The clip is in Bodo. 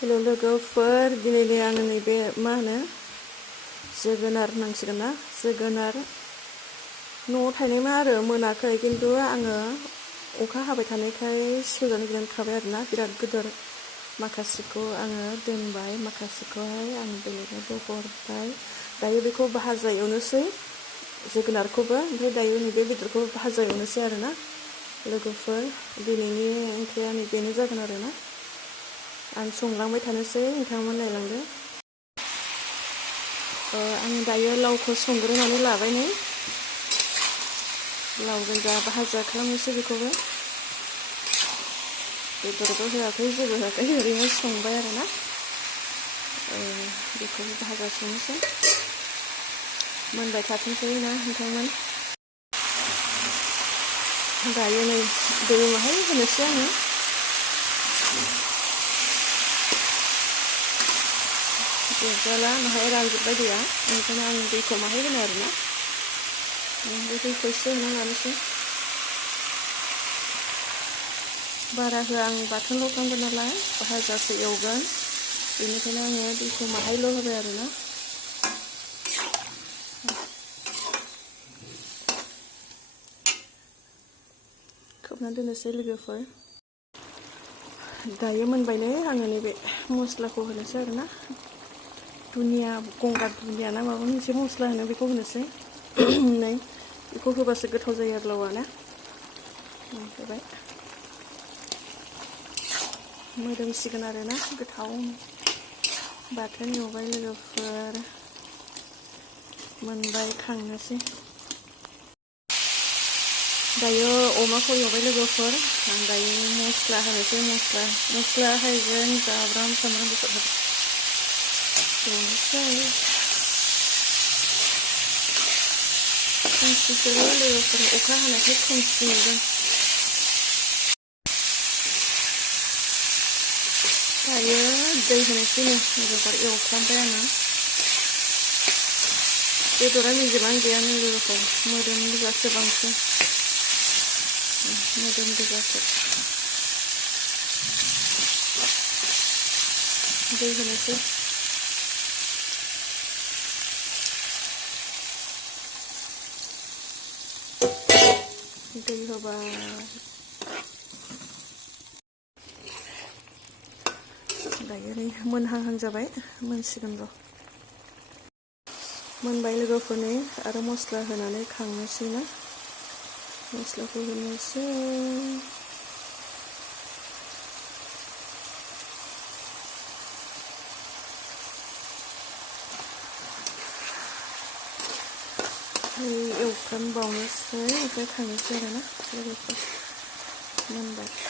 हेल' लोगोफोर, दिनै आङो नैबे मा होनो जोगोनार होनांसिगोन ना, जोगोनार न'आव थानायमोन आरो मोनाखै, खिन्थु आङो अखा हाबाय थानायखाय सेवजानो गिनानै आरोना बिराद गिदिर। माखासेखौ आङो दोनबाय, माखासेखौहाय आं बेलेगनोबो हरबाय। दायो बेखौ भाजा एवनोसै, जोगोनारखौबो, ओमफ्राय दायो नैबे बेदरखौ भाजा एवनोसै आरोना लोगोफोर। दिनैनि ओंख्रिया नैबेनो जागोन आरोना। आं संलांबाय थानोसै, नोंथांमोन नायलांदो। आं दायो लावखौ संग्रोनानै लाबाय नै। लाव गोजा भाजा खालामनोसै बेखौबो। बेदरबो होआखै, जेबो होआखै, ओरैनो संबाय आरोना। बेखौबो भाजा संनोसै। मोनबाय थाथोंसै ना नोंथांमोन। दायो नै दै माहाय होनोसै आङो। एवजाला माहाय रानजोब्बाय दैया, ओंखायनो आं दैखौ माहाय होनो आरोना। बे दैखौ एसे होना लानोसै। बारा होआ, आं बाथोनल' खालामगोन नालाय, भाजासो एवगोन, बेनिखायनो आङो दैखौ माहायल' होबाय आरोना। खोबना दोननोसै लोगोफोर। दायो मोनबाय नै, आङो नैबे मस्लाखौ होनोसै आरोना। दुनिया, गंगार दुनिया ना माबा मोनसे मस्ला होनो, बेखौ होनोसै। नै बेखौ होबासो गोथाव जायो आरो लावआ ना। होबाय, मोदोमसिगोन आरोना गोथाव। बाथोन एवबाय लोगोफोर, मोनबाय, खांनोसै। दायो अमाखौ एवबाय लोगोफोर, आं दायो मस्ला होनोसै। मस्ला हाइजें, जाब्राम, सामब्राम गुफुर एवनोसै। खोमसिसो लोगोफोर, अखा हानायखाय खोमसि नुदों। दायो दै होनोसै नै लोगोफोर, एवफ्रामबाय आङो। बेदरा मेजेमानो गैयानो लोगोफोर, मोदोम गोजासो बांसिन, मोदोम गोजासो। दै होनोसै। दै होबाय। दायो नै मोनहांहां जाबाय, मोनसिगोन र'। मोनबाय लोगोफोर नै, आरो मस्ला होनानै खांनोसै ना। मस्लाखौ होनोसै। एवफ्रामबावनोसै, ओमफ्राय खांनोसै आरोना लोगोफोर। मोनबाय।